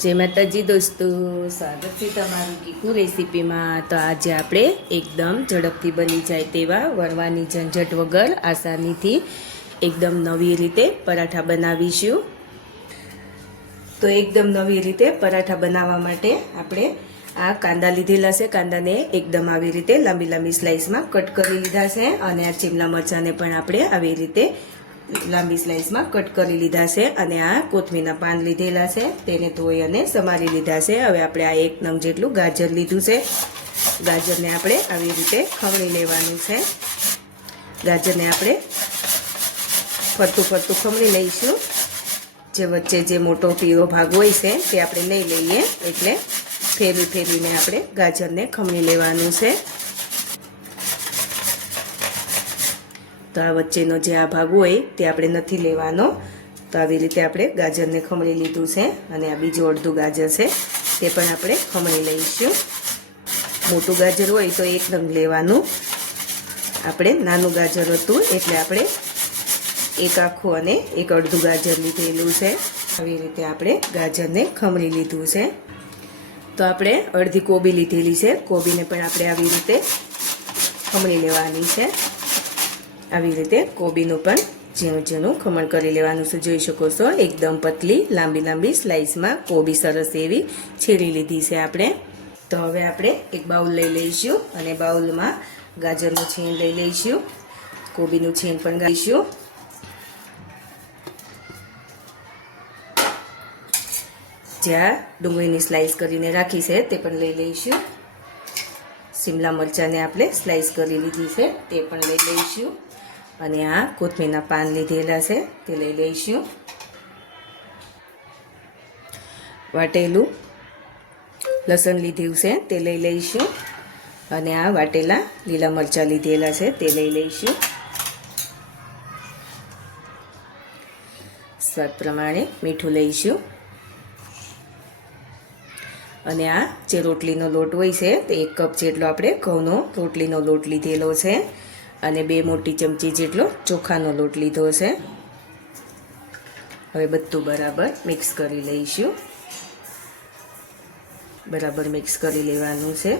જય માતાજી દોસ્તો, સ્વાગત છે તમારું કીકુ રેસીપીમાં. તો આજે આપણે એકદમ ઝડપથી બની જાય તેવા વણવાની ઝંઝટ વગર આસાનીથી એકદમ નવી રીતે પરાઠા બનાવીશું. તો એકદમ નવી રીતે પરાઠા બનાવવા માટે આપણે આ કાંદા લીધેલા છે. કાંદાને એકદમ આવી રીતે લાંબી લાંબી સ્લાઇસમાં કટ કરી લીધા છે. અને આ ચીમલા મરચાંને પણ આપણે આવી રીતે લાંબી સ્લાઇસમાં કટ કરી લીધા છે અને આ કોથમીના પાન લીધેલા છે. તેને ધોઈ અને સમારી લીધા છે. હવે આપણે આ એક નંગ જેટલું ગાજર લીધું છે. ગાજરને આપણે આવી રીતે ખમણી લેવાનું છે. ગાજરને આપણે ફરતું ફરતું ખમણી લઈશું. જે વચ્ચે જે મોટો પીળો ભાગ હોય છે તે આપણે લઈ લઈએ. એટલે ફેરવી ફેરવીને આપણે ગાજરને ખમણી લેવાનું છે. તો આ વચ્ચેનો જે આ ભાગ હોય તે આપણે નથી લેવાનો. તો આવી રીતે આપણે ગાજરને ખમણી લીધું છે અને આ બીજું અડધું ગાજર છે તે પણ આપણે ખમણી લઈશું. મોટું ગાજર હોય તો એક રંગ લેવાનું. આપણે નાનું ગાજર હતું એટલે આપણે એક આખું અને એક અડધું ગાજર લીધેલું છે. આવી રીતે આપણે ગાજરને ખમણી લીધું છે. તો આપણે અડધી કોબી લીધેલી છે. કોબીને પણ આપણે આવી રીતે ખમણી લેવાની છે. આવી રીતે કોબીનું પણ ઝીણું ઝીણું ખમણ કરી લેવાનું છે. જોઈ શકો છો, એકદમ પતલી, લાંબી લાંબી સ્લાઇસમાં કોબી સરસ એવી છીણી લીધી છે આપણે. તો હવે આપણે એક બાઉલ લઈ લઈશું અને બાઉલમાં ગાજરનું છીણ લઈ લઈશું. કોબીનું છીણ પણ ગાઈશું. જ્યાં ડુંગળીની સ્લાઇસ કરીને રાખી છે તે પણ લઈ લઈશું. શિમલા મરચાંને આપણે સ્લાઇસ કરી લીધી છે તે પણ લઈ લઈશું. અને આ કોથમીરના પાન લીધેલા છે, તે લઈ લઈશું. વાટેલું લસણ લીધું છે, તે લઈ લઈશું. અને આ વાટેલા લીલા મરચાં લીધેલા છે, તે લઈ લઈશું. સ્વાદ પ્રમાણે મીઠું લઈશું. અને આ જે રોટલીનો લોટ હોય છે, તે એક કપ જેટલો આપણે ઘઉંનો રોટલીનો લોટ લીધેલો છે. અને બે મોટી ચમચી જેટલો ચોખાનો લોટ લીધો છે. હવે બધું બરાબર મિક્સ કરી લઈશું. બરાબર મિક્સ કરી લેવાનું છે.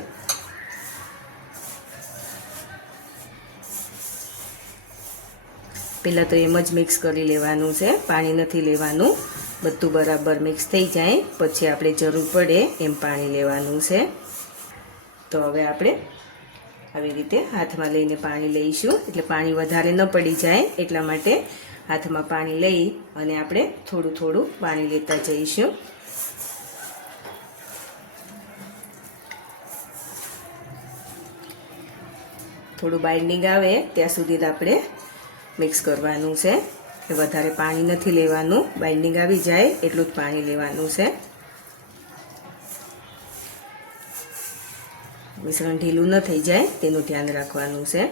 પહેલાં તો એમ જ મિક્સ કરી લેવાનું છે. પાણી નથી લેવાનું. બધું બરાબર મિક્સ થઈ જાય. પછી આપણે જરૂર પડે એમ પાણી લેવાનું છે. તો હવે આપણે આવી રીતે હાથમાં લઈને પાણી લઈશું. એટલે પાણી વધારે ન પડી જાય એટલા માટે હાથમાં પાણી લઈ અને આપણે થોડું થોડું પાણી લેતા જઈશું. થોડું બાઇન્ડિંગ આવે ત્યાં સુધી આપણે મિક્સ કરવાનું છે. વધારે પાણી નથી લેવાનું. બાઇન્ડિંગ આવી જાય એટલું જ પાણી લેવાનું છે. મિશ્રણ ઢીલું ન થઈ જાય, તેનું ધ્યાન રાખવાનું છે.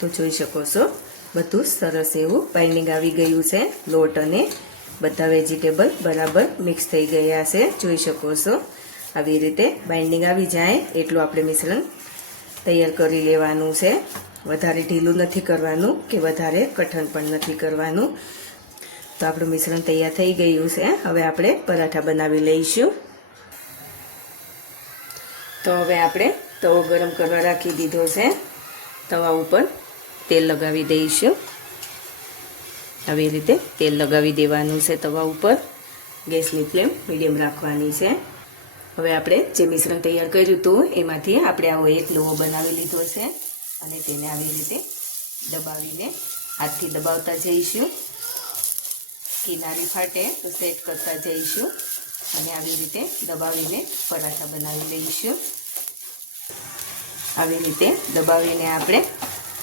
તો જોઈ શકો છો, બધું સરસ એવું બાઇન્ડિંગ આવી ગયું છે, લોટ અને બધા વેજીટેબલ બરાબર મિક્સ થઈ ગયા છે, જોઈ શકો છો. આવી રીતે બાઇન્ડિંગ આવી જાય, એટલું આપણે મિશ્રણ તૈયાર કરી લેવાનું છે. વધારે ઢીલું નથી કરવાનું કે વધારે કઠણ પણ નથી કરવાનું. તો આપણું મિશ્રણ તૈયાર થઈ ગયું છે. હવે આપણે પરાઠા બનાવી લઈશું. તો હવે આપણે તવો ગરમ કરવા રાખી દીધો છે. તવા ઉપર તેલ લગાવી દઈશું. આવી રીતે તેલ લગાવી દેવાનું છે તવા ઉપર. ગેસની ફ્લેમ મીડિયમ રાખવાની છે. હવે આપણે જે મિશ્રણ તૈયાર કર્યું હતું, એમાંથી આપણે આવો એક લોવો બનાવી લીધો છે અને તેને આવી રીતે દબાવીને હાથથી દબાવતા જઈશું. કિનારી ફાટે તો સેટ કરતા જઈશું. અને આવી રીતે દબાવીને પરાઠા બનાવી લઈશું. આવી રીતે દબાવીને આપણે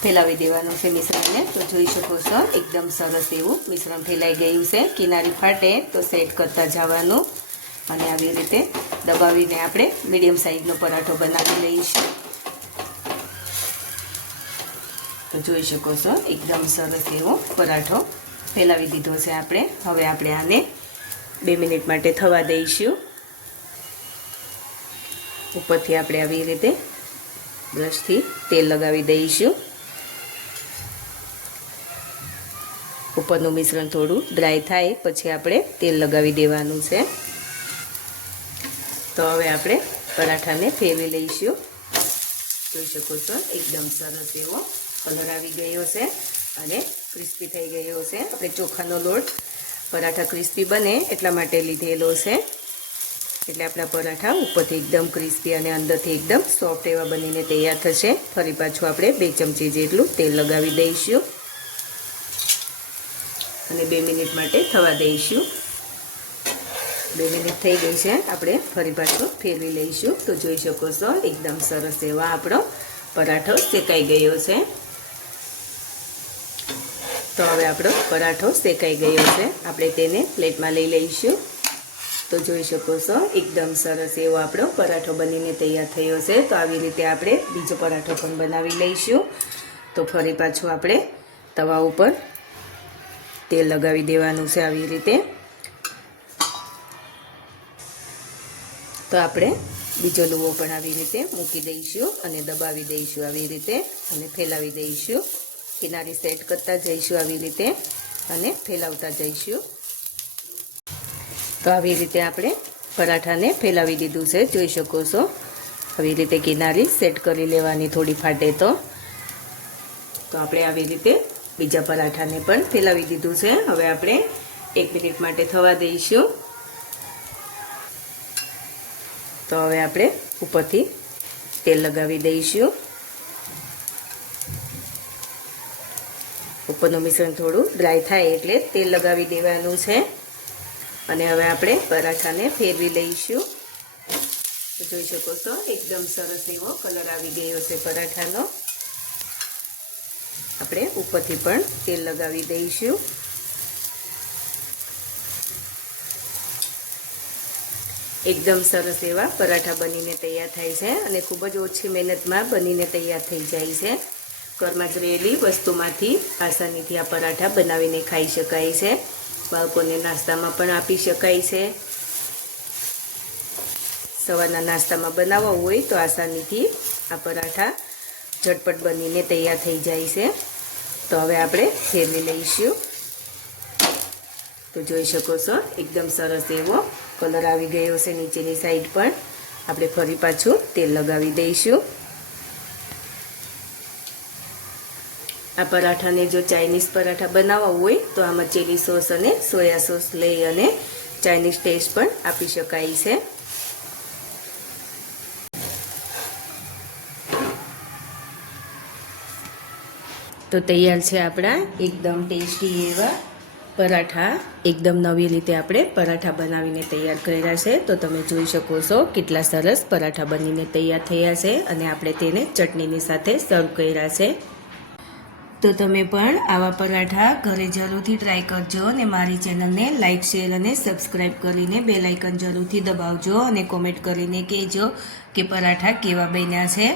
ફેલાવી દેવાનું છે મિશ્રણને. તો જોઈ શકો છો, એકદમ સરસ એવું મિશ્રણ ફેલાઈ ગયું છે. કિનારી ફાટે તો સેટ કરતા જવાનું. અને આવી રીતે દબાવીને આપણે મીડિયમ સાઈઝનો પરાઠો બનાવી લઈશું. તો જોઈ શકો છો, એકદમ સરસ એવો પરાઠો ફેલાવી દીધો છે આપણે. હવે આપણે આને બે મિનિટ માટે થવા દઈશું. ઉપરથી આપણે આવી રીતે બ્રશથી તેલ લગાવી દઈશું. ઉપરનું મિશ્રણ થોડું ડ્રાય થાય, પછી આપણે તેલ લગાવી દેવાનું છે. તો હવે આપણે પરાઠાને ફેરવી લઈશું. જોઈ શકો છો, એકદમ સરસ એવો કલર આવી ગયો છે અને ક્રિસ્પી થઈ ગયો છે. આપણે ચોખાનો લોટ પરાઠા ક્રિસ્પી બને એટલા માટે લીધેલો છે. એટલે આપણા પરાઠા ઉપરથી એકદમ ક્રિસ્પી અને અંદરથી એકદમ સોફ્ટ એવા બનીને તૈયાર થશે. ફરી પાછું આપણે બે ચમચી જેટલું તેલ લગાવી દઈશું. અને બે મિનિટ માટે થવા દઈશું. બે મિનિટ થઈ ગઈ છે. આપણે ફરી પાછું ફેરવી લઈશું. તો જોઈ શકો છો, એકદમ સરસ એવા આપણો પરાઠો શેકાઈ ગયો છે. તો હવે આપણો પરાઠો શેકાઈ ગયો છે. આપણે તેને પ્લેટમાં લઈ લઈશું. તો જોઈ શકો છો, એકદમ સરસ એવો આપણો પરાઠો બનીને તૈયાર થયો છે. તો આવી રીતે આપણે બીજો પરાઠો પણ બનાવી લઈશું. તો ફરી પાછું આપણે તવા ઉપર તેલ લગાવી દેવાનું છે આવી રીતે. તો આપણે બીજો લુવો પણ આવી રીતે મૂકી દઈશું અને દબાવી દઈશું આવી રીતે અને ફેલાવી દઈશું. કિનારી સેટ કરતા જઈશું આવી રીતે અને ફેલાવતા જઈશું. તો આવી રીતે આપણે પરાઠાને ફેલાવી દીધું છે, જોઈ શકો છો. આવી રીતે કિનારી સેટ કરી લેવાની થોડી ફાટે તો. તો આપણે આવી રીતે બીજા પરાઠાને પણ ફેલાવી દીધું છે. હવે આપણે એક મિનિટ માટે થવા દઈશું. તો હવે આપણે ઉપરથી તેલ લગાવી દઈશું. ઉપરનું મિશ્રણ થોડું ડ્રાય થાય એટલે તેલ લગાવી દેવાનું છે. અને હવે આપણે પરાઠાને ફેરવી લઈશું. જોઈ શકો છો, એકદમ સરસ એવો કલર આવી ગયો છે પરાઠાનો. આપણે ઉપરથી પણ તેલ લગાવી દઈશું. એકદમ સરસ એવા પરાઠા બનીને તૈયાર થાય છે અને ખૂબ જ ઓછી મહેનતમાં બનીને તૈયાર થઈ જાય છે. ઘરમાં જ રહેલી વસ્તુમાંથી આસાનીથી આ પરાઠા બનાવીને ખાઈ શકાય છે. બાળકોને નાસ્તામાં પણ આપી શકાય છે. સવારના નાસ્તામાં બનાવવા હોય તો આસાનીથી આ પરાઠા ઝટપટ બનીને તૈયાર થઈ જાય છે. તો હવે આપણે ફેરવી લઈશું. તો જોઈ શકો છો, એકદમ સરસ એવો કલર આવી ગયો છે નીચેની સાઈડ પણ. આપણે ફરી પાછું તેલ લગાવી દઈશું. આ પરાઠાને જો ચાઇનીઝ પરાઠા બનાવવા હોય, તો આમાં ચીલી સોસ અને સોયા સોસ લઈ અને ચાઇનીઝ ટેસ્ટ પણ આપી શકાય છે. તો તૈયાર છે આપણા એકદમ ટેસ્ટી એવા પરાઠા. એકદમ નવી રીતે આપણે પરાઠા બનાવીને તૈયાર કર્યા છે. તો તમે જોઈ શકો છો કેટલા સરસ પરાઠા બનીને તૈયાર થયા છે અને આપણે તેને ચટણીની સાથે સર્વ કર્યા છે. તો તમે પણ આવા પરાઠા ઘરે જરૂરથી ટ્રાય કરજો અને મારી ચેનલને લાઇક શેર અને સબસ્ક્રાઈબ કરીને બે લાઇકન જરૂરથી દબાવજો અને કોમેન્ટ કરીને કહેજો કે પરાઠા કેવા બન્યા છે.